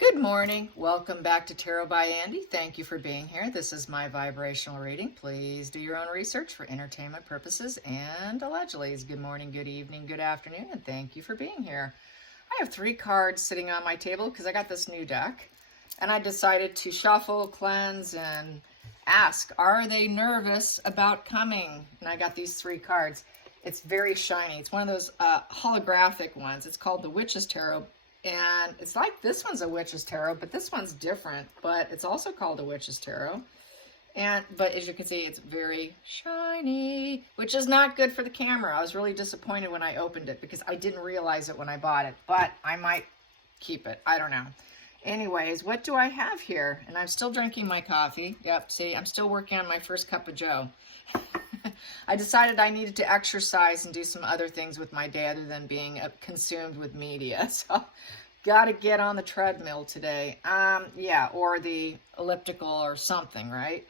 Good morning. Welcome back to Tarot by Andy. Thank you for being here. This is my vibrational reading. Please do your own research for entertainment purposes and allegedly. Good morning, good evening, good afternoon, and thank you for being here. I have 3 cards sitting on my table because I got this new deck, and I decided to shuffle, cleanse, and ask, are they nervous about coming? And I got these 3 cards. It's very shiny. It's one of those holographic ones. It's called the Witch's Tarot. And it's like this one's a Witch's Tarot, but this one's different, but it's also called a Witch's Tarot. But as you can see, it's very shiny, which is not good for the camera. I was really disappointed when I opened it because I didn't realize it when I bought it, but I might keep it. I don't know. Anyways, what do I have here? And I'm still drinking my coffee. Yep, see, I'm still working on my first cup of joe. I decided I needed to exercise and do some other things with my day other than being consumed with media. So, got to get on the treadmill today. Yeah, or the elliptical or something, right?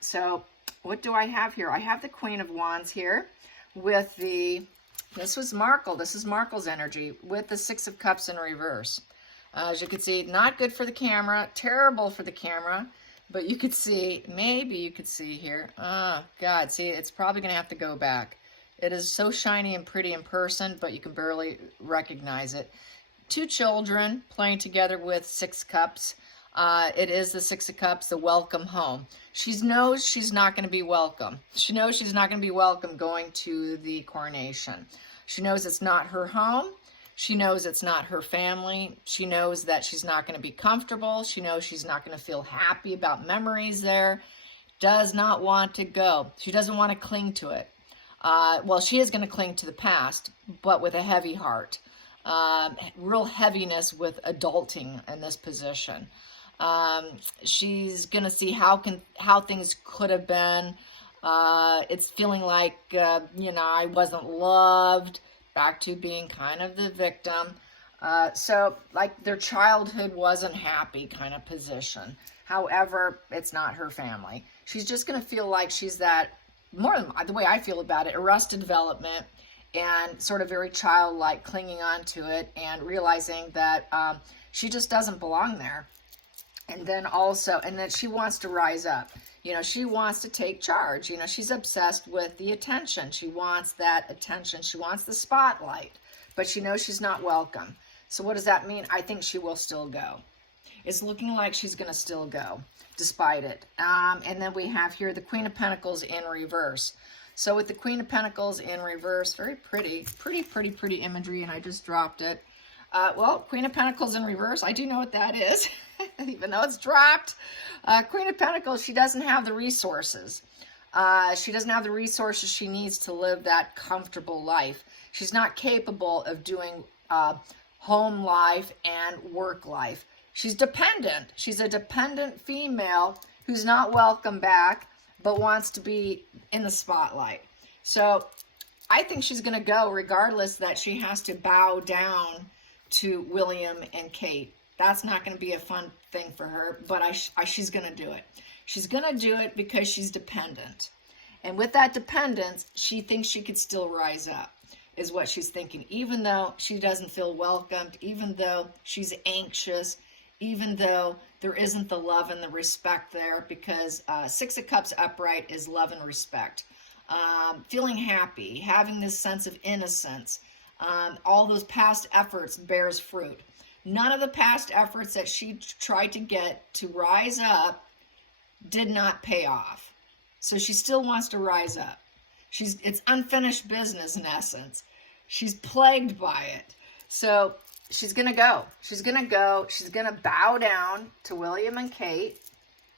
So, what do I have here? I have the Queen of Wands here with this was Markle. This is Markle's energy with the 6 of Cups in reverse. As you can see, not good for the camera, terrible for the camera. But you could see, maybe you could see here. Oh, God, see, it's probably going to have to go back. It is so shiny and pretty in person, but you can barely recognize it. 2 children playing together with 6 cups. It is the 6 of Cups, the welcome home. She knows she's not going to be welcome. She knows she's not going to be welcome going to the coronation. She knows it's not her home. She knows it's not her family. She knows that she's not going to be comfortable. She knows she's not going to feel happy about memories there. Does not want to go. She doesn't want to cling to it. Well, she is going to cling to the past, but with a heavy heart. Real heaviness with adulting in this position. She's going to see how things could have been. It's feeling like, I wasn't loved. Back to being kind of the victim. So like their childhood wasn't happy kind of position. However, it's not her family. She's just going to feel like she's that, more than the way I feel about it, arrested development and sort of very childlike, clinging on to it and realizing that she just doesn't belong there. And then that she wants to rise up. She wants to take charge. She's obsessed with the attention. She wants that attention. She wants the spotlight, but she knows she's not welcome. So what does that mean? I think she will still go. It's looking like she's going to still go, despite it. And then we have here the Queen of Pentacles in reverse. So with the Queen of Pentacles in reverse, very pretty imagery, and I just dropped it. Well, Queen of Pentacles in reverse, I do know what that is, even though it's dropped. Queen of Pentacles, she doesn't have the resources. She doesn't have the resources she needs to live that comfortable life. She's not capable of doing home life and work life. She's dependent. She's a dependent female who's not welcome back, but wants to be in the spotlight. So I think she's going to go regardless that she has to bow down to William and Kate. That's not going to be a fun thing for her, but she's going to do it. She's going to do it because she's dependent. And with that dependence, she thinks she could still rise up, is what she's thinking. Even though she doesn't feel welcomed, even though she's anxious, even though there isn't the love and the respect there, because 6 of Cups upright is love and respect. Feeling happy, having this sense of innocence. All those past efforts bears fruit. None of the past efforts that she tried to get to rise up did not pay off. So she still wants to rise up. It's unfinished business in essence. She's plagued by it. So she's going to go. She's going to go. She's going to bow down to William and Kate.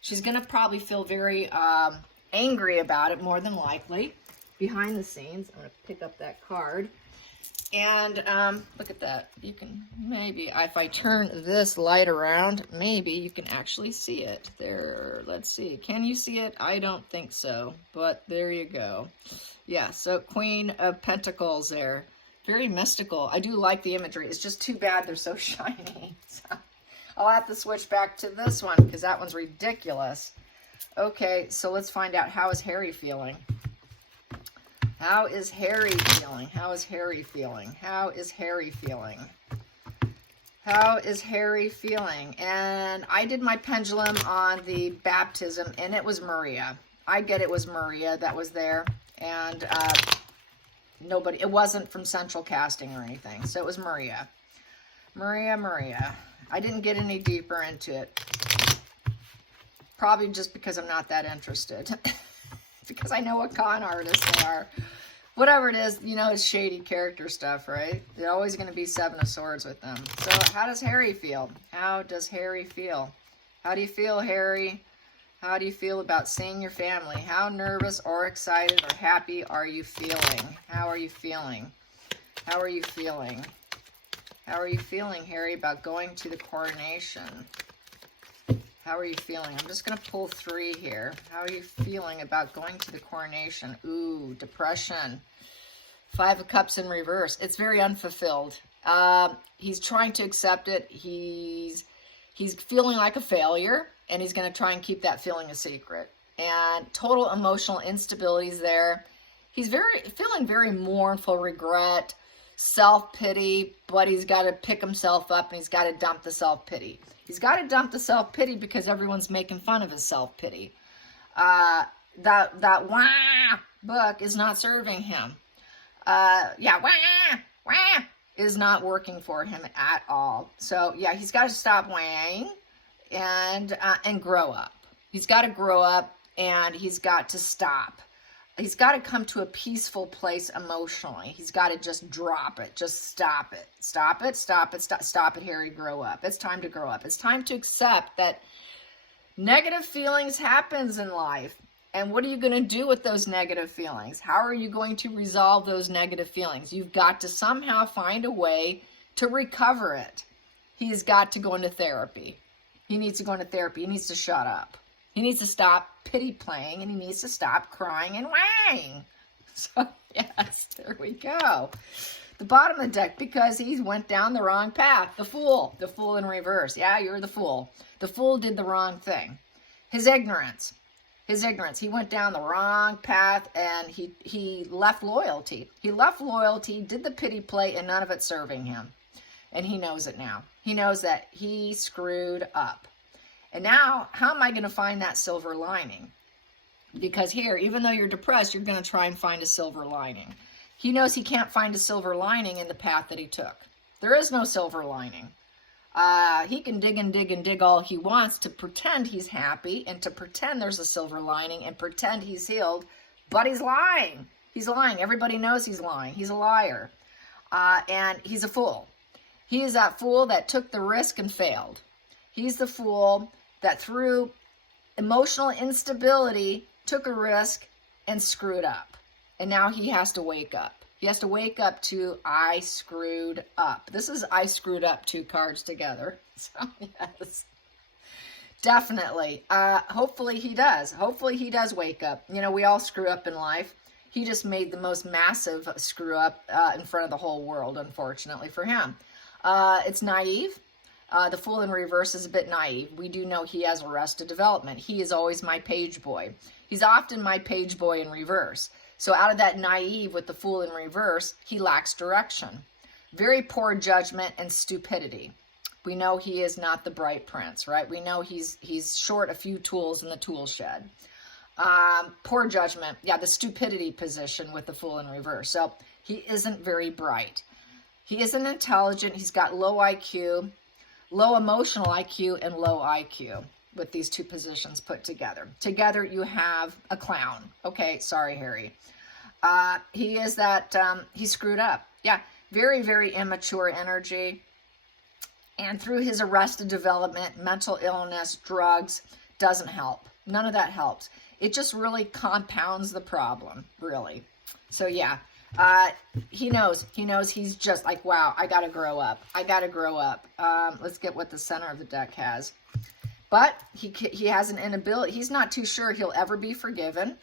She's going to probably feel very angry about it, more than likely. Behind the scenes, I'm going to pick up that card. And look at that. You can maybe, if I turn this light around, maybe you can actually see it. There, let's see. Can you see it? I don't think so, but there you go. Yeah, so Queen of Pentacles there. Very mystical. I do like the imagery. It's just too bad they're so shiny. So I'll have to switch back to this one because that one's ridiculous. Okay, so let's find out, how is Harry feeling? How is Harry feeling? How is Harry feeling? How is Harry feeling? How is Harry feeling? And I did my pendulum on the baptism, and it was Maria. I get it was Maria that was there. And nobody, it wasn't from central casting or anything. So it was Maria. Maria. I didn't get any deeper into it. Probably just because I'm not that interested. Because I know what con artists they are. Whatever it is, you know, it's shady character stuff, right? They're always going to be Seven of Swords with them. So how does Harry feel? How does Harry feel? How do you feel, Harry? How do you feel about seeing your family? How nervous or excited or happy are you feeling? How are you feeling? How are you feeling? How are you feeling, Harry, about going to the coronation? How are you feeling? I'm just going to pull 3 here. How are you feeling about going to the coronation? Ooh, depression. 5 of Cups in reverse. It's very unfulfilled. He's trying to accept it. He's feeling like a failure, and he's going to try and keep that feeling a secret. And total emotional instability is there. He's feeling very mournful, regret, self-pity, but he's got to pick himself up, and he's got to dump the self-pity. He's got to dump the self-pity because everyone's making fun of his self-pity. That wah book is not serving him. Yeah, wah is not working for him at all. So yeah, he's got to stop wahing and grow up. He's got to grow up, and he's got to stop. He's got to come to a peaceful place emotionally. He's got to just drop it. Just stop it. Stop it. Stop it. Stop it, Harry. Grow up. It's time to grow up. It's time to accept that negative feelings happens in life. And what are you going to do with those negative feelings? How are you going to resolve those negative feelings? You've got to somehow find a way to recover it. He's got to go into therapy. He needs to go into therapy. He needs to shut up. He needs to stop pity playing, and he needs to stop crying and whining. So, yes, there we go. The bottom of the deck, because he went down the wrong path. The Fool in reverse. Yeah, you're the Fool. The Fool did the wrong thing. His ignorance. He went down the wrong path, and he left loyalty. He left loyalty, did the pity play, and none of it serving him. And he knows it now. He knows that he screwed up. And now, how am I going to find that silver lining? Because here, even though you're depressed, you're going to try and find a silver lining. He knows he can't find a silver lining in the path that he took. There is no silver lining. He can dig and dig and dig all he wants to pretend he's happy and to pretend there's a silver lining and pretend he's healed, but he's lying. He's lying. Everybody knows he's lying. He's a liar. And he's a fool. He is that fool that took the risk and failed. He's the fool that through emotional instability took a risk and screwed up. And now he has to wake up. He has to wake up to, I screwed up. This is I screwed up 2 cards together. So, yes, definitely. Hopefully he does. Hopefully he does wake up. You know, we all screw up in life. He just made the most massive screw up in front of the whole world, unfortunately for him. It's naive. The Fool in reverse is a bit naive. We do know he has arrested development. He is always my page boy. He's often my page boy in reverse. So out of that naive with the Fool in reverse, he lacks direction. Very poor judgment and stupidity. We know he is not the bright prince, right? We know he's short a few tools in the tool shed. Poor judgment. Yeah, the stupidity position with the Fool in reverse. So he isn't very bright. He isn't intelligent. He's got low IQ. Low emotional IQ and low IQ with these 2 positions put together. Together you have a clown. Okay, sorry, Harry. He is that, he screwed up. Yeah, very, very immature energy. And through his arrested development, mental illness, drugs, doesn't help. None of that helps. It just really compounds the problem, really. So yeah. He knows he's just like, wow, I got to grow up. I got to grow up. Let's get what the center of the deck has. But he has an inability. He's not too sure he'll ever be forgiven.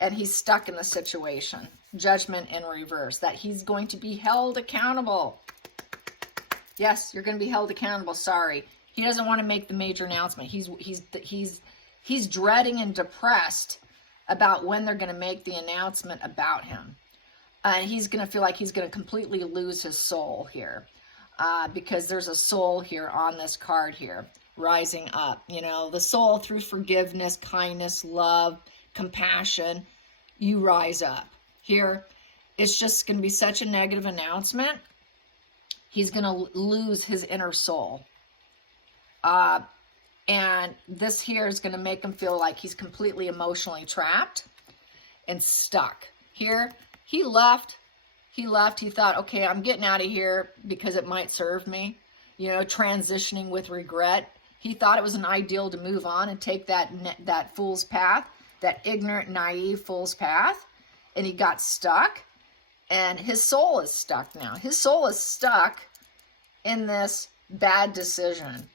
And he's stuck in the situation. Judgment in reverse. That he's going to be held accountable. Yes, you're going to be held accountable. Sorry. He doesn't want to make the major announcement. He's dreading and depressed about when they're going to make the announcement about him. He's going to feel like he's going to completely lose his soul here. because there's a soul here on this card here, rising up. You know, the soul through forgiveness, kindness, love, compassion, you rise up. Here, it's just going to be such a negative announcement. He's going to lose his inner soul. And this here is going to make him feel like he's completely emotionally trapped and stuck. Here, he left. He thought, okay, I'm getting out of here because it might serve me. You know, transitioning with regret. He thought it was an ideal to move on and take that fool's path, that ignorant, naive fool's path. And he got stuck. And his soul is stuck now. His soul is stuck in this bad decision.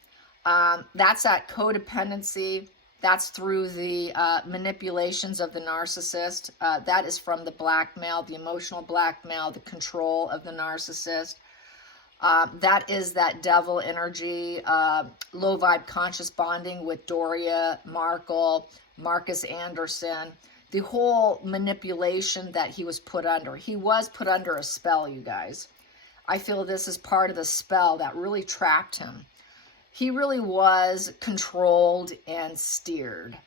That's that codependency. That's through the manipulations of the narcissist. That is from the blackmail, the emotional blackmail, the control of the narcissist. That is that devil energy, low vibe conscious bonding with Doria, Markle, Marcus Anderson. The whole manipulation that he was put under. He was put under a spell, you guys. I feel this is part of the spell that really trapped him. He really was controlled and steered.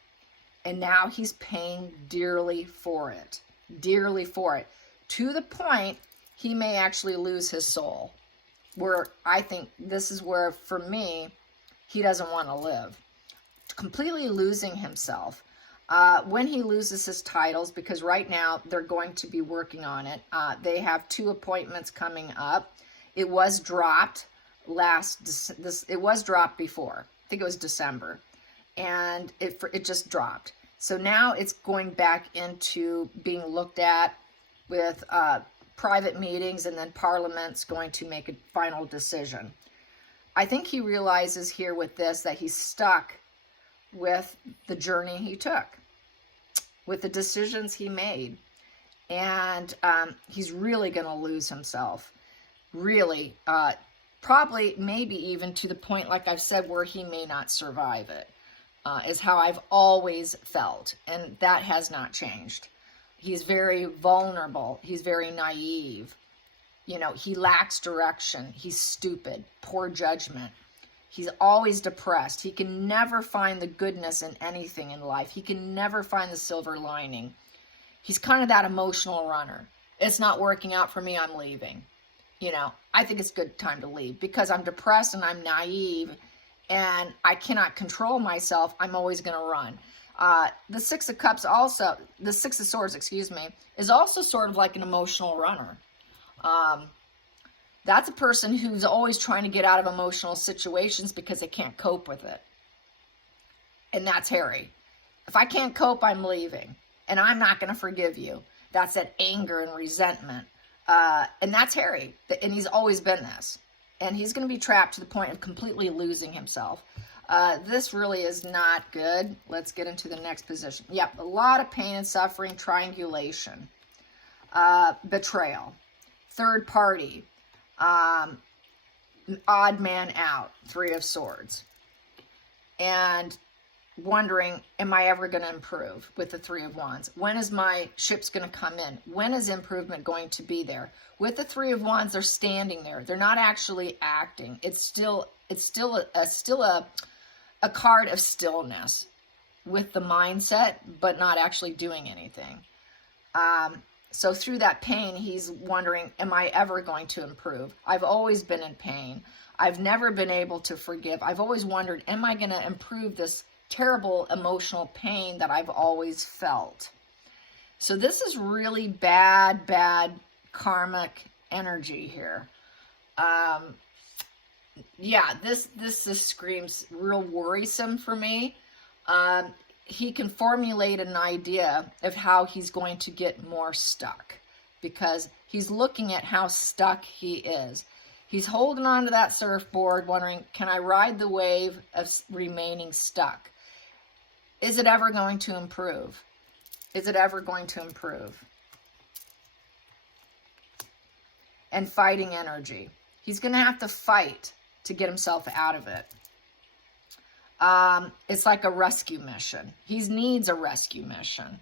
And now he's paying dearly for it. Dearly for it. To the point, he may actually lose his soul. Where I think this is where, for me, he doesn't want to live. Completely losing himself. When he loses his titles, because right now they're going to be working on it. They have 2 appointments coming up. It was dropped it was dropped before. I think it was December. And it just dropped. So now it's going back into being looked at with private meetings, and then Parliament's going to make a final decision. I think he realizes here with this that he's stuck with the journey he took, with the decisions he made. And he's really going to lose himself. Really, probably, maybe even to the point, like I've said, where he may not survive it, is how I've always felt. And that has not changed. He's very vulnerable. He's very naive. You know, he lacks direction. He's stupid, poor judgment. He's always depressed. He can never find the goodness in anything in life. He can never find the silver lining. He's kind of that emotional runner. It's not working out for me, I'm leaving. You know, I think it's a good time to leave because I'm depressed and I'm naive and I cannot control myself. I'm always going to run. The Six of Cups also, the Six of Swords, excuse me, is also sort of like an emotional runner. That's a person who's always trying to get out of emotional situations because they can't cope with it. And that's Harry. If I can't cope, I'm leaving. And I'm not going to forgive you. That's that anger and resentment. And that's Harry. And he's always been this. And he's going to be trapped to the point of completely losing himself. This really is not good. Let's get into the next position. Yep, a lot of pain and suffering, triangulation, betrayal, third party, odd man out, 3 of Swords. And wondering, am I ever going to improve with the 3 of Wands? When is my ships going to come in? When is improvement going to be there? With the 3 of Wands, they're standing there. They're not actually acting. It's still a card of stillness with the mindset, but not actually doing anything. So through that pain, he's wondering, am I ever going to improve? I've always been in pain. I've never been able to forgive. I've always wondered, am I going to improve this terrible emotional pain that I've always felt? So this is really bad karmic energy here. Yeah, this screams real worrisome for me. He can formulate an idea of how he's going to get more stuck because he's looking at how stuck he is. He's holding on to that surfboard, wondering, can I ride the wave of remaining stuck? Is it ever going to improve? Is it ever going to improve? And fighting energy. He's going to have to fight to get himself out of it. It's like a rescue mission. He needs a rescue mission.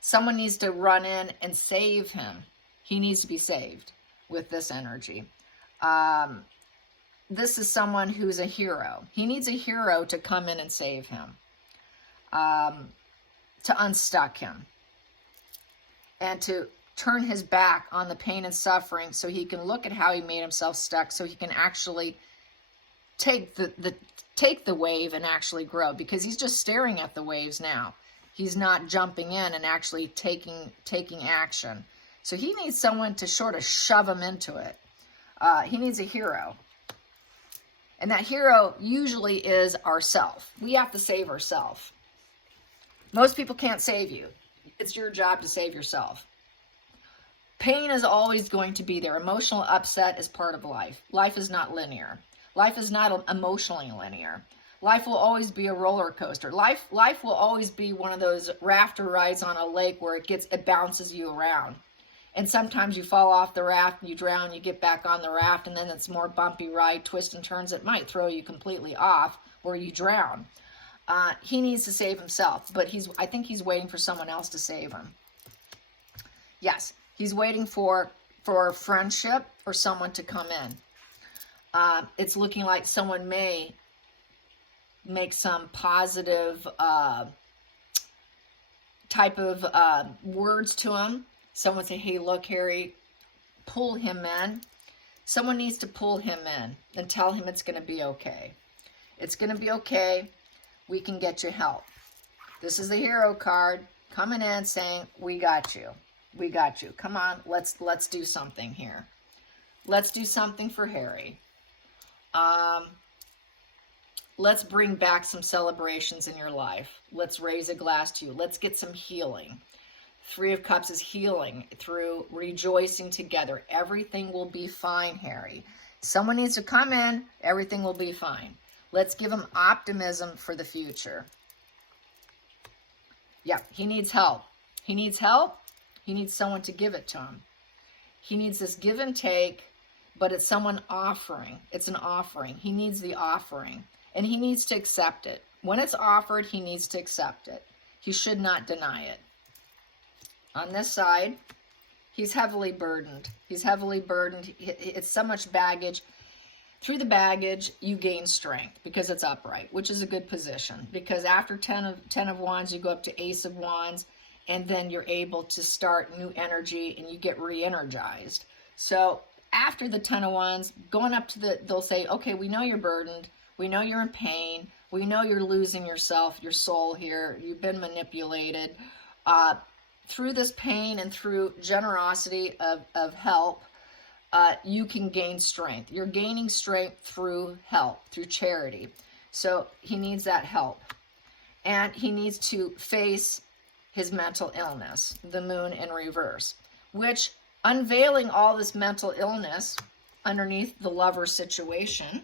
Someone needs to run in and save him. He needs to be saved with this energy. this is someone who's a hero. He needs a hero to come in and save him, to unstuck him, and to turn his back on the pain and suffering so he can look at how he made himself stuck, so he can actually take the wave and actually grow, because he's just staring at the waves now. He's not jumping in and actually taking action. So he needs someone to sort of shove him into it. He needs a hero. And that hero usually is ourself. We have to save ourselves. Most people can't save you. It's your job to save yourself. Pain is always going to be there. Emotional upset is part of life. Life is not linear. Life is not emotionally linear. Life will always be a roller coaster. Life will always be one of those rafter rides on a lake where it bounces you around. And sometimes you fall off the raft and you drown, you get back on the raft, and then it's more bumpy ride, twists and turns. It might throw you completely off where you drown. He needs to save himself, but I think he's waiting for someone else to save him. Yes, he's waiting for friendship or someone to come in. It's looking like someone may make some positive type of words to him. Someone say, hey, look, Harry, pull him in. Someone needs to pull him in and tell him it's going to be okay. It's going to be okay. We can get you help. This is the hero card coming in saying, we got you. We got you. Come on, let's do something here. Let's do something for Harry. Let's bring back some celebrations in your life. Let's raise a glass to you. Let's get some healing. Three of Cups is healing through rejoicing together. Everything will be fine, Harry. Someone needs to come in. Everything will be fine. Let's give him optimism for the future. Yeah, he needs help. He needs help. He needs someone to give it to him. He needs this give and take, but it's someone offering. It's an offering. He needs the offering, and he needs to accept it. When it's offered, he needs to accept it. He should not deny it. On this side, he's heavily burdened. He's heavily burdened. It's so much baggage. Through the baggage, you gain strength because it's upright, which is a good position. Because after 10 of Wands, you go up to Ace of Wands, and then you're able to start new energy and you get re-energized. So after the 10 of Wands, going up to they'll say, okay, we know you're burdened. We know you're in pain. We know you're losing yourself, your soul here. You've been manipulated. Through this pain and through generosity of help, you can gain strength. You're gaining strength through help, through charity. So he needs that help. And he needs to face his mental illness, the moon in reverse, which unveiling all this mental illness underneath the lover situation,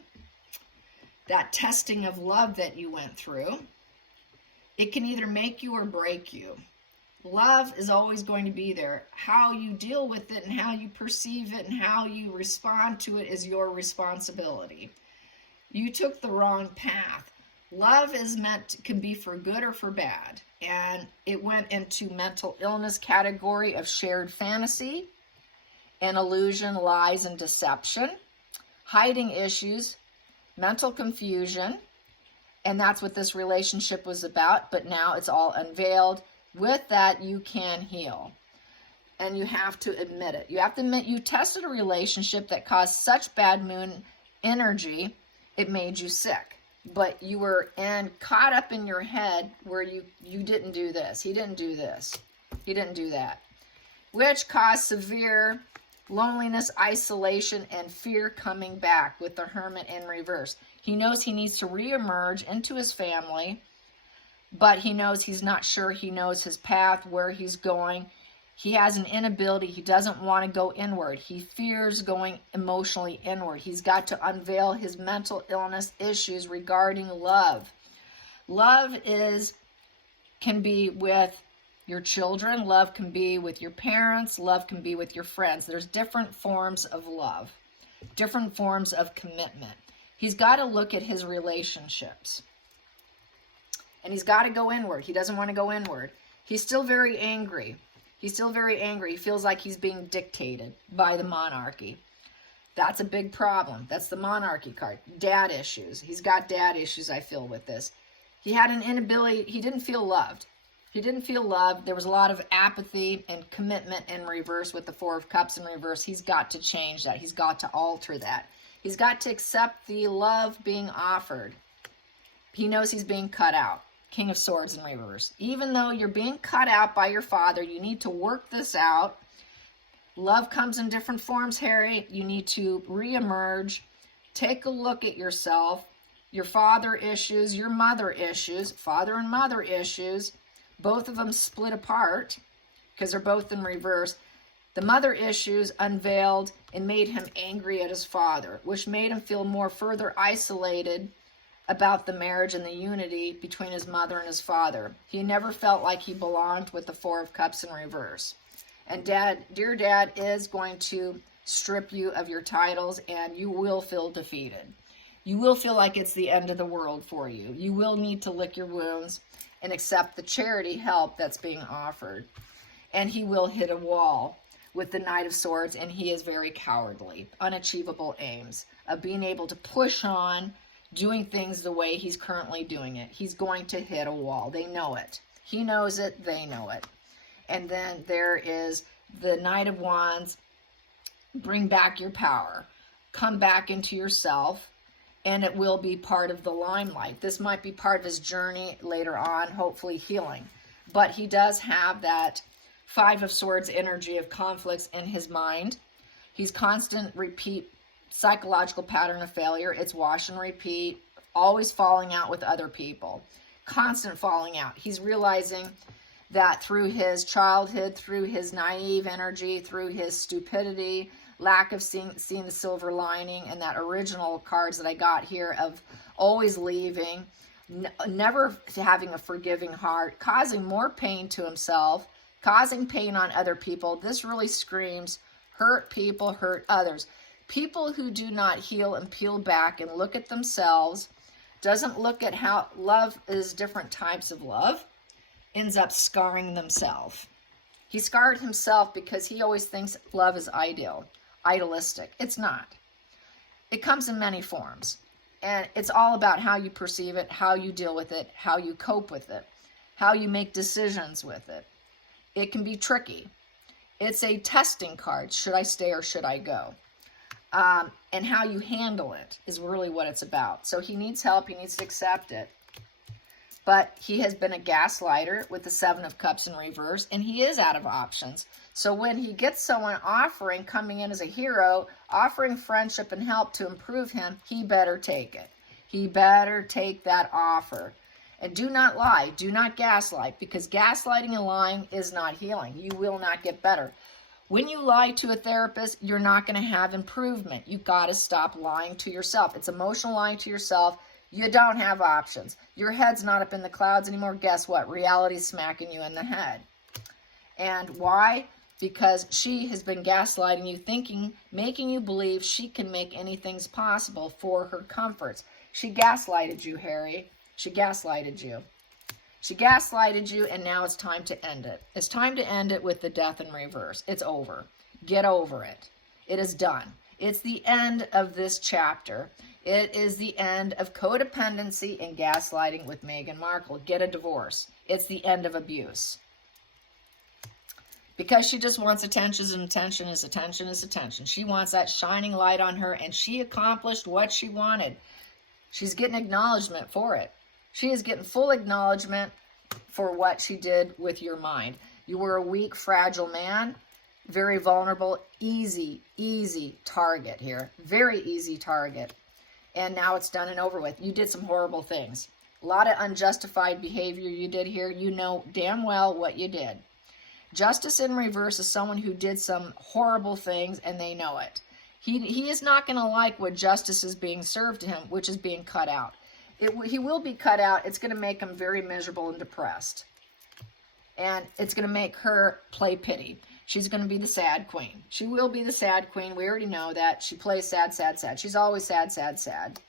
that testing of love that you went through, it can either make you or break you. Love is always going to be there. How you deal with it and how you perceive it and how you respond to it is your responsibility. You took the wrong path. Love is can be for good or for bad. And it went into mental illness category of shared fantasy and illusion, lies, and deception, hiding issues, mental confusion. And that's what this relationship was about. But now it's all unveiled. With that, you can heal. And you have to admit it. You have to admit you tested a relationship that caused such bad moon energy, it made you sick. But you were caught up in your head where you didn't do this. He didn't do this. He didn't do that. Which caused severe loneliness, isolation, and fear coming back with the Hermit in reverse. He knows he needs to reemerge into his family, but he knows he's not sure. He knows his path, where he's going. He has an inability. He doesn't want to go inward. He fears going emotionally inward. He's got to unveil his mental illness issues regarding love. Love can be with your children. Love can be with your parents. Love can be with your friends. There's different forms of love, different forms of commitment. He's got to look at his relationships. And he's got to go inward. He doesn't want to go inward. He's still very angry. He's still very angry. He feels like he's being dictated by the monarchy. That's a big problem. That's the monarchy card. Dad issues. He's got dad issues, I feel, with this. He had an inability. He didn't feel loved. He didn't feel loved. There was a lot of apathy and commitment in reverse with the Four of Cups in reverse. He's got to change that. He's got to alter that. He's got to accept the love being offered. He knows he's being cut out. King of Swords in reverse. Even though you're being cut out by your father, you need to work this out. Love comes in different forms, Harry. You need to reemerge. Take a look at yourself. Your father issues, your mother issues, father and mother issues. Both of them split apart because they're both in reverse. The mother issues unveiled and made him angry at his father, which made him feel more further isolated about the marriage and the unity between his mother and his father. He never felt like he belonged with the Four of Cups in reverse. And Dad, dear Dad, is going to strip you of your titles, and you will feel defeated. You will feel like it's the end of the world for you. You will need to lick your wounds and accept the charity help that's being offered. And he will hit a wall with the Knight of Swords, and he is very cowardly. Unachievable aims of being able to push on, doing things the way he's currently doing it. He's going to hit a wall. They know it. He knows it. They know it. And then there is the Knight of Wands. Bring back your power. Come back into yourself. And it will be part of the limelight. This might be part of his journey later on, hopefully healing. But he does have that Five of Swords energy of conflicts in his mind. He's constant repeat psychological pattern of failure. It's wash and repeat, always falling out with other people, constant falling out. He's realizing that through his childhood, through his naive energy, through his stupidity, lack of seeing the silver lining, and that original cards that I got here of always leaving, never having a forgiving heart, causing more pain to himself, causing pain on other people. This really screams hurt people, hurt others. People who do not heal and peel back and look at themselves, doesn't look at how love is different types of love, ends up scarring themselves. He scarred himself because he always thinks love is idealistic. It's not. It comes in many forms. And it's all about how you perceive it, how you deal with it, how you cope with it, how you make decisions with it. It can be tricky. It's a testing card. Should I stay or should I go? And how you handle it is really what it's about. So he needs help. He needs to accept it. But he has been a gaslighter with the Seven of Cups in reverse, and he is out of options. So when he gets someone offering, coming in as a hero, offering friendship and help to improve him, he better take it. He better take that offer. And do not lie. Do not gaslight, because gaslighting and lying is not healing. You will not get better. When you lie to a therapist, you're not going to have improvement. You've got to stop lying to yourself. It's emotional lying to yourself. You don't have options. Your head's not up in the clouds anymore. Guess what? Reality's smacking you in the head. And why? Because she has been gaslighting you, thinking, making you believe she can make anything possible for her comforts. She gaslighted you, Harry. She gaslighted you. She gaslighted you, and now it's time to end it. It's time to end it with the Death in reverse. It's over. Get over it. It is done. It's the end of this chapter. It is the end of codependency and gaslighting with Meghan Markle. Get a divorce. It's the end of abuse. Because she just wants attention, and attention is attention is attention. She wants that shining light on her, and she accomplished what she wanted. She's getting acknowledgement for it. She is getting full acknowledgement for what she did with your mind. You were a weak, fragile man, very vulnerable, easy target here. Very easy target. And now it's done and over with. You did some horrible things. A lot of unjustified behavior you did here. You know damn well what you did. Justice in reverse is someone who did some horrible things, and they know it. He is not going to like what justice is being served to him, which is being cut out. He will be cut out. It's going to make him very miserable and depressed. And it's going to make her play pity. She's going to be the sad queen. She will be the sad queen. We already know that. She plays sad, sad, sad. She's always sad, sad, sad.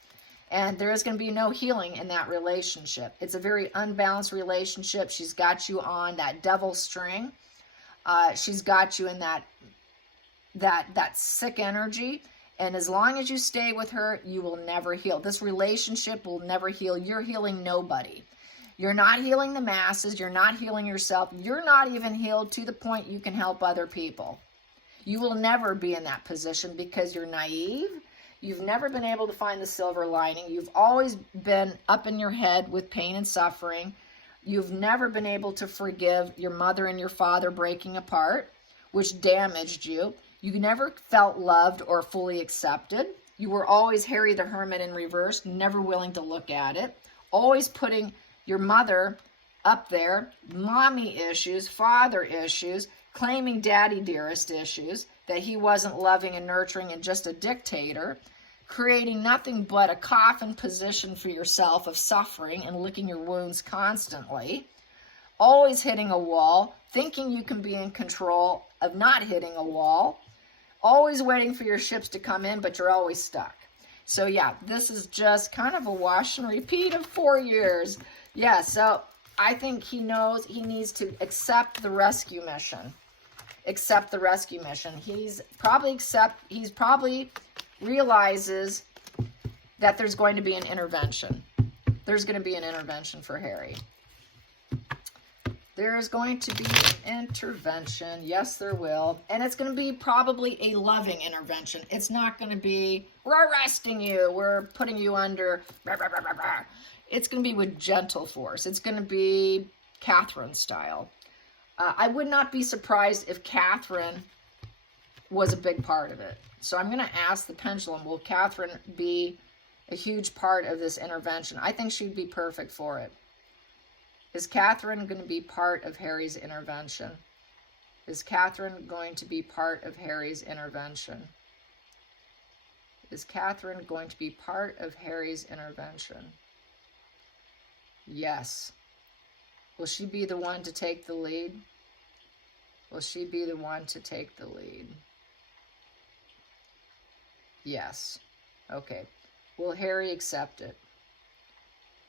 And there is going to be no healing in that relationship. It's a very unbalanced relationship. She's got you on that devil string. She's got you in that sick energy. And as long as you stay with her, you will never heal. This relationship will never heal. You're healing nobody. You're not healing the masses. You're not healing yourself. You're not even healed to the point you can help other people. You will never be in that position because you're naive. You've never been able to find the silver lining. You've always been up in your head with pain and suffering. You've never been able to forgive your mother and your father breaking apart, which damaged you. You never felt loved or fully accepted. You were always Harry the Hermit in reverse, never willing to look at it. Always putting your mother up there, mommy issues, father issues, claiming daddy dearest issues, that he wasn't loving and nurturing and just a dictator, creating nothing but a coffin position for yourself of suffering and licking your wounds constantly. Always hitting a wall, thinking you can be in control of not hitting a wall. Always waiting for your ships to come in, but you're always stuck. So yeah, this is just kind of a wash and repeat of 4 years. Yeah, so I think he knows he needs to accept the rescue mission. Accept the rescue mission. He's probably realizes that there's going to be an intervention. There's going to be an intervention for Harry. There's going to be an intervention. Yes, there will. And it's going to be probably a loving intervention. It's not going to be, we're arresting you, we're putting you under, blah, blah, blah, blah, blah. It's going to be with gentle force. It's going to be Catherine style. I would not be surprised if Catherine was a big part of it. So I'm going to ask the pendulum, will Catherine be a huge part of this intervention? I think she'd be perfect for it. Is Catherine going to be part of Harry's intervention? Is Catherine going to be part of Harry's intervention? Is Catherine going to be part of Harry's intervention? Yes. Will she be the one to take the lead? Will she be the one to take the lead? Yes. Okay. Will Harry accept it?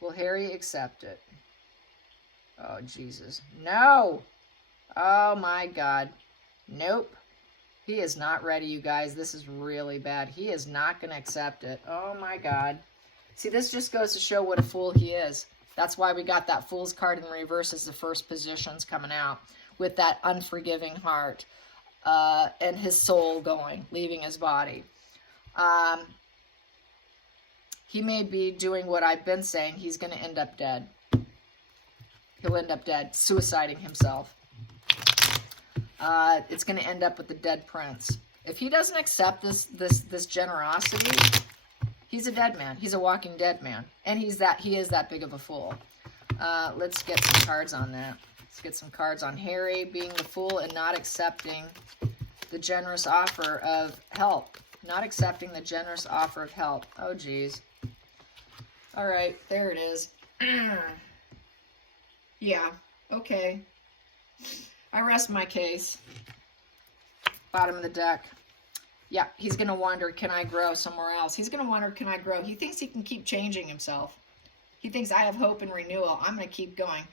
Will Harry accept it? Oh, Jesus. No! Oh, my God. Nope. He is not ready, you guys. This is really bad. He is not going to accept it. Oh, my God. See, this just goes to show what a fool he is. That's why we got that Fool's card in reverse as the first positions coming out, with that unforgiving heart and his soul going, leaving his body. He may be doing what I've been saying. He's going to end up dead. He'll end up dead, suiciding himself. It's going to end up with the dead prince. If he doesn't accept this generosity, he's a dead man. He's a walking dead man. And he is that big of a fool. Let's get some cards on that. Let's get some cards on Harry being the fool and not accepting the generous offer of help. Not accepting the generous offer of help. Oh, geez. All right, there it is. Yeah, okay. I rest my case. Bottom of the deck. Yeah, he's going to wonder, can I grow somewhere else? He's going to wonder, can I grow? He thinks he can keep changing himself. He thinks, I have hope and renewal. I'm going to keep going.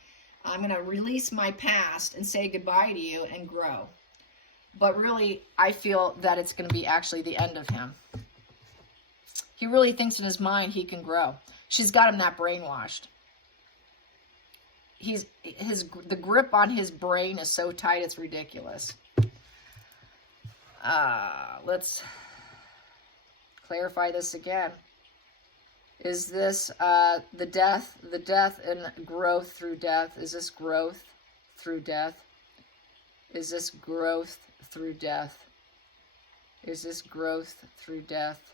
I'm going to release my past and say goodbye to you and grow. But really, I feel that it's going to be actually the end of him. He really thinks in his mind he can grow. She's got him that brainwashed. The grip on his brain is so tight, it's ridiculous. Let's clarify this again. Is this the death and growth through death? Is this growth through death? Is this growth through death? Is this growth through death?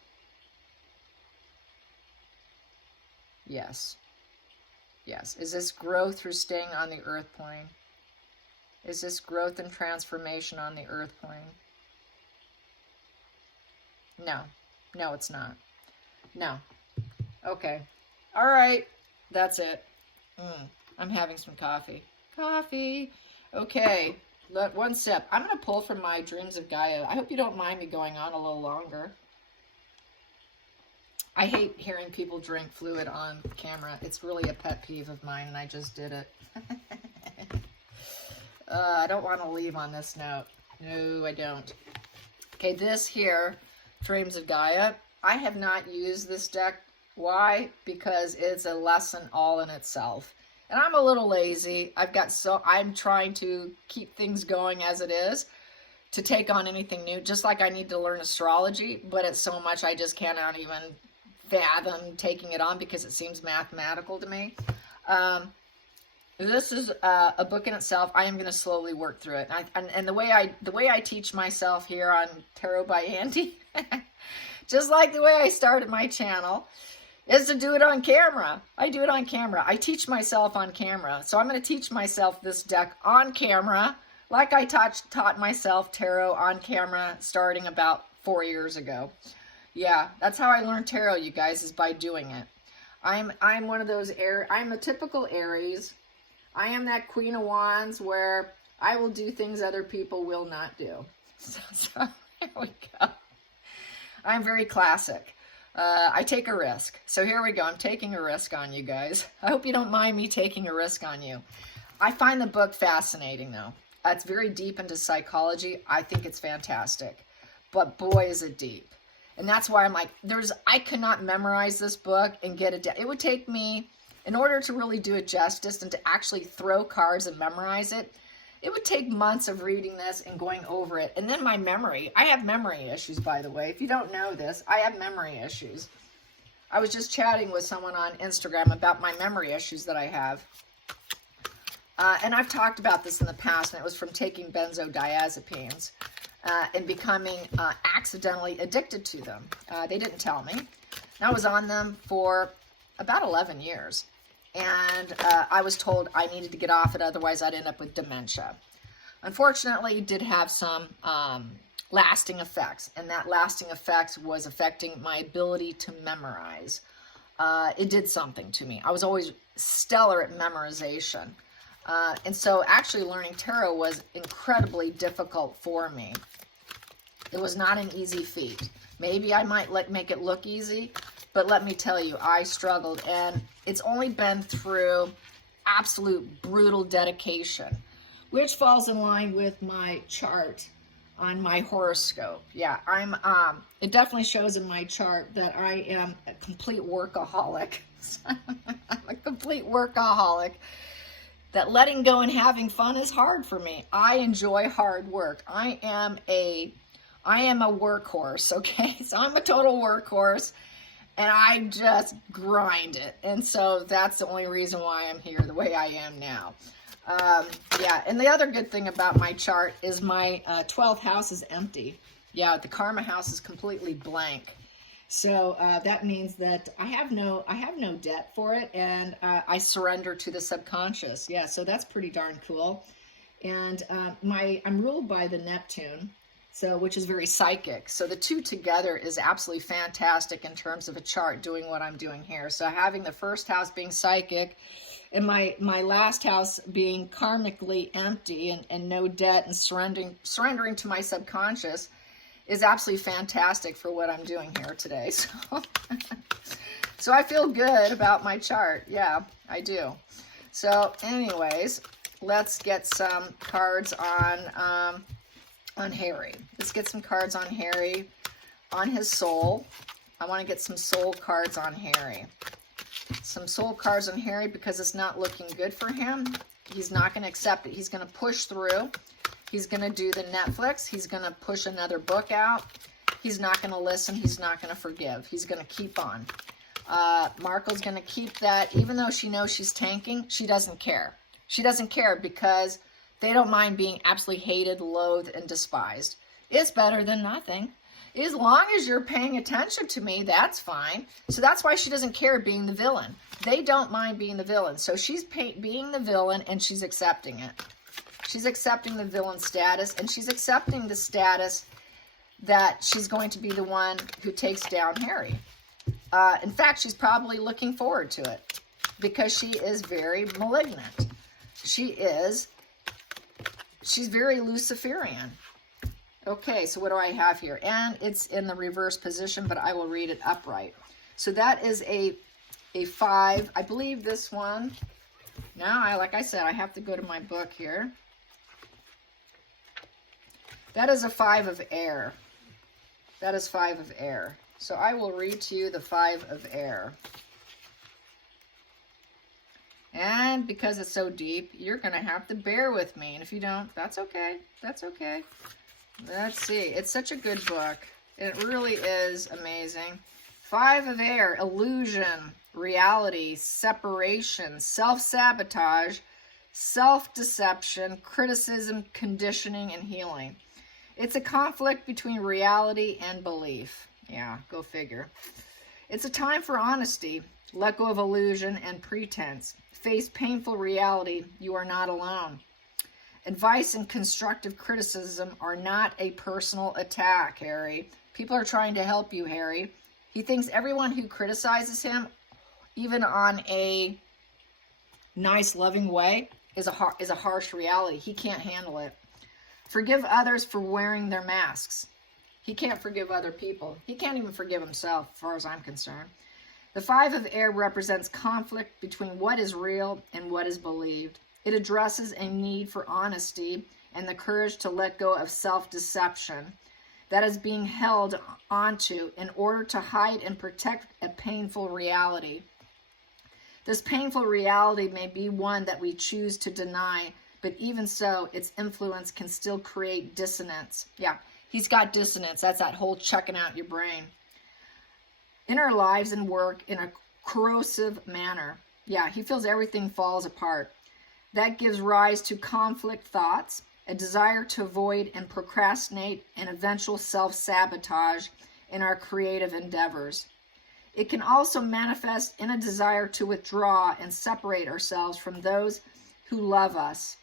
Yes. Yes. Is this growth through staying on the earth plane? Is this growth and transformation on the earth plane? No. No, it's not. No. Okay. All right. That's it. I'm having some coffee. Coffee. Okay. Let one sip. I'm going to pull from my Dreams of Gaia. I hope you don't mind me going on a little longer. I hate hearing people drink fluid on camera. It's really a pet peeve of mine, and I just did it. I don't want to leave on this note. No, I don't. Okay, this here, Frames of Gaia. I have not used this deck. Why? Because it's a lesson all in itself. And I'm a little lazy. I'm trying to keep things going as it is, to take on anything new, just like I need to learn astrology, but it's so much I just cannot even fathom taking it on because it seems mathematical to me. This is a book in itself. I am going to slowly work through it. And the way I teach myself here on Tarot by Andy, just like the way I started my channel, is to do it on camera. I do it on camera. I teach myself on camera. So I'm going to teach myself this deck on camera, like I taught myself tarot on camera starting about 4 years ago. Yeah, that's how I learned tarot, you guys, is by doing it. I'm one of those I'm a typical Aries. I am that Queen of Wands where I will do things other people will not do. So here we go. I'm very classic. I take a risk. So here we go. I'm taking a risk on you guys. I hope you don't mind me taking a risk on you. I find the book fascinating, though. It's very deep into psychology. I think it's fantastic. But boy, is it deep. And that's why I'm like, I could not memorize this book and get it down. It would take me, in order to really do it justice and to actually throw cards and memorize it, it would take months of reading this and going over it. And then my memory. I have memory issues, by the way. If you don't know this, I have memory issues. I was just chatting with someone on Instagram about my memory issues that I have. And I've talked about this in the past, and it was from taking benzodiazepines and becoming accidentally addicted to them. They didn't tell me. And I was on them for about 11 years. And I was told I needed to get off it, otherwise I'd end up with dementia. Unfortunately, it did have some lasting effects, and that lasting effect was affecting my ability to memorize. It did something to me. I was always stellar at memorization. And so actually learning tarot was incredibly difficult for me. It was not an easy feat. Maybe I might make it look easy, but let me tell you, I struggled, and it's only been through absolute brutal dedication, which falls in line with my chart on my horoscope. Yeah, it definitely shows in my chart that I am a complete workaholic. I'm a complete workaholic. That letting go and having fun is hard for me. I enjoy hard work. I am a workhorse, okay? So I'm a total workhorse, and I just grind it. And so that's the only reason why I'm here the way I am now. Yeah, and the other good thing about my chart is my 12th house is empty. Yeah, the karma house is completely blank. So that means that I have no debt for it, and I surrender to the subconscious. Yeah, so that's pretty darn cool. And I'm ruled by the Neptune, which is very psychic. So the two together is absolutely fantastic in terms of a chart doing what I'm doing here. So having the first house being psychic, and my last house being karmically empty and no debt and surrendering to my subconscious is absolutely fantastic for what I'm doing here today. So I feel good about my chart. Yeah, I do. So anyways, let's get some cards on Harry. Let's get some cards on Harry, on his soul. I want to get some soul cards on Harry. Some soul cards on Harry because it's not looking good for him. He's not going to accept it. He's going to push through. He's going to do the Netflix. He's going to push another book out. He's not going to listen. He's not going to forgive. He's going to keep on. Markle's going to keep that. Even though she knows she's tanking, she doesn't care. She doesn't care because they don't mind being absolutely hated, loathed, and despised. It's better than nothing. As long as you're paying attention to me, that's fine. So that's why she doesn't care being the villain. They don't mind being the villain. So she's being the villain, and she's accepting it. She's accepting the villain status, and she's accepting the status that she's going to be the one who takes down Harry. In fact, she's probably looking forward to it because she is very malignant. She's very Luciferian. Okay, so what do I have here? And it's in the reverse position, but I will read it upright. So that is a 5. I believe this one. Now, like I said, I have to go to my book here. That is a 5 of air. That is 5 of air. So I will read to you the 5 of air. And because it's so deep, you're going to have to bear with me. And if you don't, that's okay. That's okay. Let's see. It's such a good book. It really is amazing. 5 of air, illusion, reality, separation, self-sabotage, self-deception, criticism, conditioning, and healing. It's a conflict between reality and belief. Yeah, go figure. It's a time for honesty. Let go of illusion and pretense. Face painful reality. You are not alone. Advice and constructive criticism are not a personal attack, Harry. People are trying to help you, Harry. He thinks everyone who criticizes him, even on a nice, loving way, is a harsh reality. He can't handle it. Forgive others for wearing their masks. He can't forgive other people. He can't even forgive himself, as far as I'm concerned. The 5 of air represents conflict between what is real and what is believed. It addresses a need for honesty and the courage to let go of self-deception that is being held onto in order to hide and protect a painful reality. This painful reality may be one that we choose to deny, but even so, its influence can still create dissonance. Yeah, he's got dissonance. That's that whole checking out your brain. In our lives and work in a corrosive manner. Yeah, he feels everything falls apart. That gives rise to conflict thoughts, a desire to avoid and procrastinate, and eventual self-sabotage in our creative endeavors. It can also manifest in a desire to withdraw and separate ourselves from those who love us.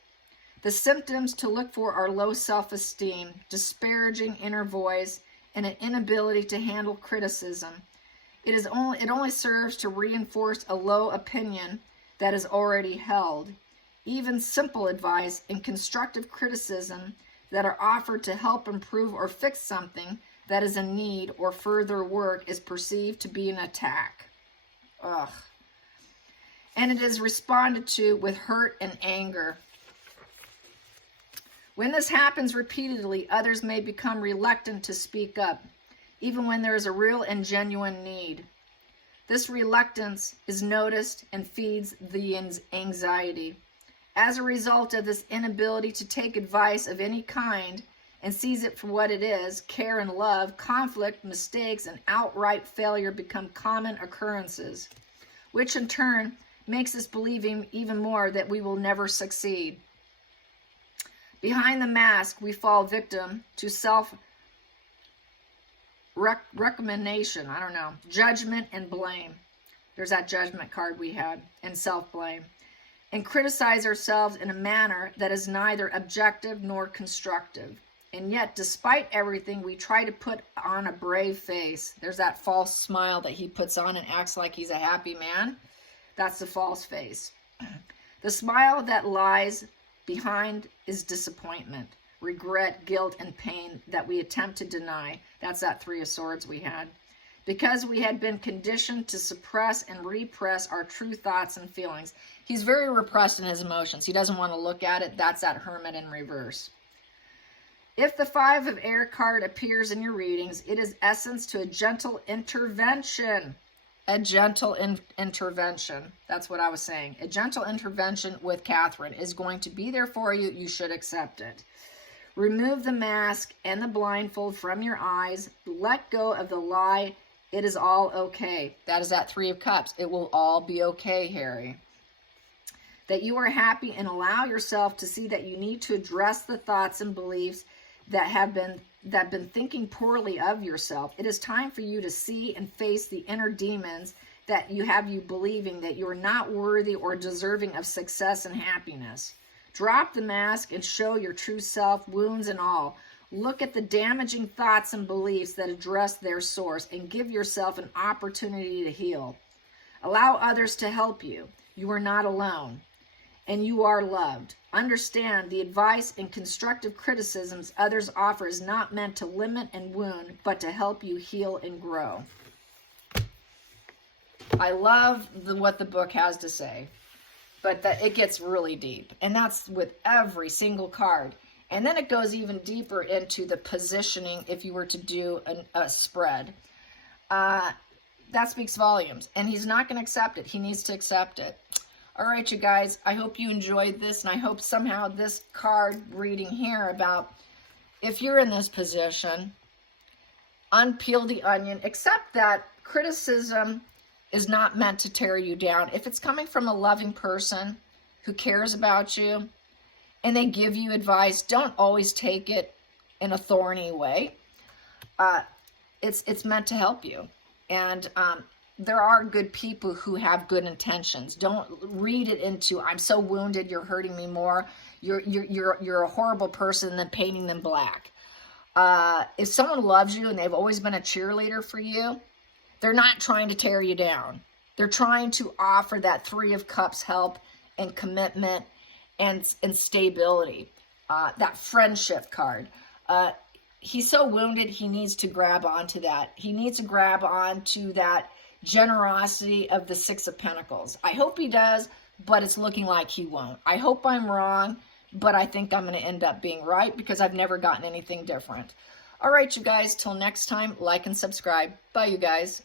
The symptoms to look for are low self-esteem, disparaging inner voice, and an inability to handle criticism. It only serves to reinforce a low opinion that is already held. Even simple advice and constructive criticism that are offered to help improve or fix something that is in need or further work is perceived to be an attack. Ugh. And it is responded to with hurt and anger. When this happens repeatedly, others may become reluctant to speak up, even when there is a real and genuine need. This reluctance is noticed and feeds the anxiety. As a result of this inability to take advice of any kind and sees it for what it is, care and love, conflict, mistakes, and outright failure become common occurrences, which in turn makes us believe even more that we will never succeed. Behind the mask, we fall victim to recommendation, judgment and blame. There's that judgment card we had, and self-blame. And criticize ourselves in a manner that is neither objective nor constructive. And yet, despite everything, we try to put on a brave face. There's that false smile that he puts on and acts like he's a happy man. That's the false face. The smile that lies behind is disappointment, regret, guilt, and pain that we attempt to deny. That's that 3 of Swords we had. Because we had been conditioned to suppress and repress our true thoughts and feelings. He's very repressed in his emotions. He doesn't want to look at it. That's that Hermit in reverse. If the 5 of air card appears in your readings, it is essence to a gentle intervention. A gentle intervention. That's what I was saying. A gentle intervention with Catherine is going to be there for you. You should accept it. Remove the mask and the blindfold from your eyes. Let go of the lie. It is all okay. That is that 3 of Cups. It will all be okay, Harry. That you are happy and allow yourself to see that you need to address the thoughts and beliefs that have been thinking poorly of yourself. It is time for you to see and face the inner demons that have you believing that you are not worthy or deserving of success and happiness. Drop the mask and show your true self, wounds and all. Look at the damaging thoughts and beliefs that address their source and give yourself an opportunity to heal. Allow others to help you. You are not alone, and you are loved. Understand the advice and constructive criticisms others offer is not meant to limit and wound, but to help you heal and grow. I love what the book has to say, but it gets really deep, and that's with every single card. And then it goes even deeper into the positioning if you were to do a spread. That speaks volumes. And he's not going to accept it. He needs to accept it. All right, you guys, I hope you enjoyed this, and I hope somehow this card reading here about if you're in this position, unpeel the onion, accept that criticism is not meant to tear you down. If it's coming from a loving person who cares about you and they give you advice, don't always take it in a thorny way. It's meant to help you. And there are good people who have good intentions. Don't read it into, I'm so wounded, you're hurting me more. You're a horrible person, and then painting them black. If someone loves you and they've always been a cheerleader for you, they're not trying to tear you down. They're trying to offer that Three of Cups help and commitment and stability. That friendship card. He's so wounded, he needs to grab onto that. He needs to grab onto that generosity of the Six of Pentacles. I hope he does, but it's looking like he won't. I hope I'm wrong, but I think I'm going to end up being right because I've never gotten anything different. All right, you guys, till next time, like and subscribe. Bye, you guys.